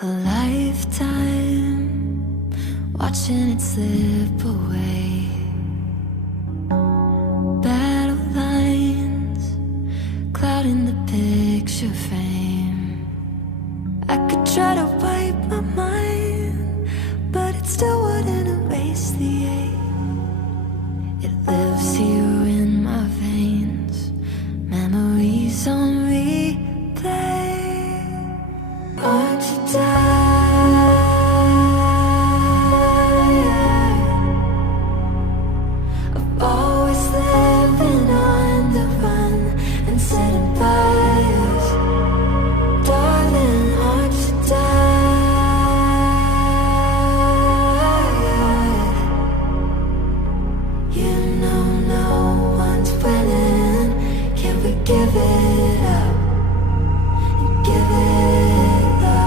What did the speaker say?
A lifetime watching it slip away. Battle lines clouding the picture frame. I could try to